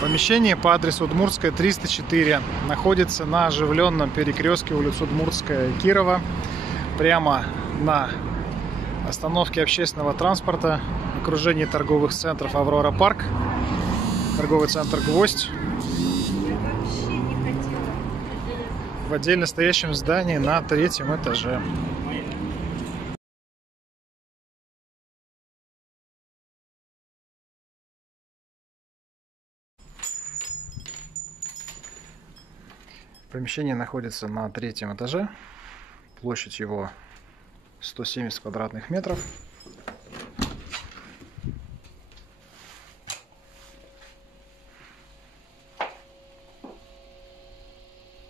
Помещение по адресу Удмуртская, 304 находится на оживленном перекрестке улиц Удмуртская и Кирова, прямо на остановке общественного транспорта, в окружении торговых центров Аврора Парк, торговый центр Гвоздь, в отдельно стоящем здании на 3-м этаже. Помещение находится на 3-м этаже, площадь его 170 квадратных метров.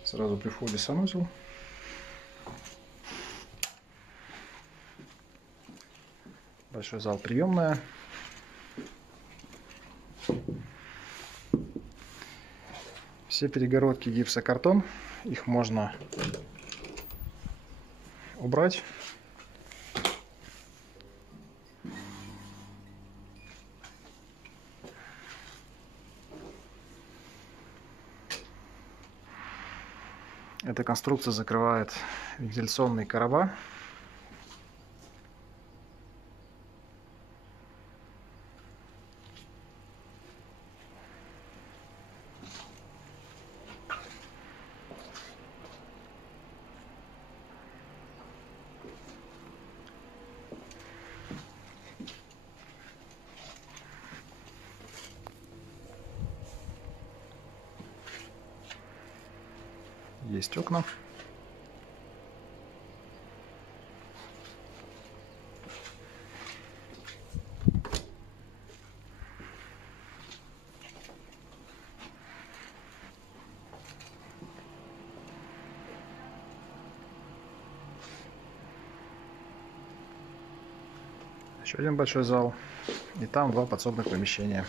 Сразу при входе санузел. Большой зал приемная. Все перегородки гипсокартон, их можно убрать. Эта конструкция закрывает вентиляционные короба. Есть окна. Еще один большой зал. И там 2 подсобных помещения.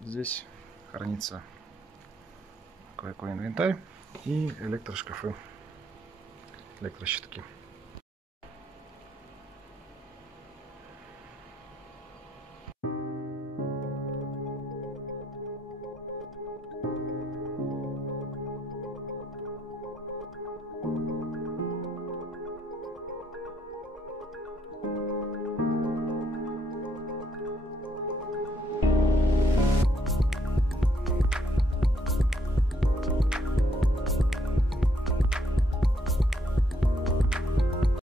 Здесь хранится кое-какой инвентарь и электрошкафы, электрощитки.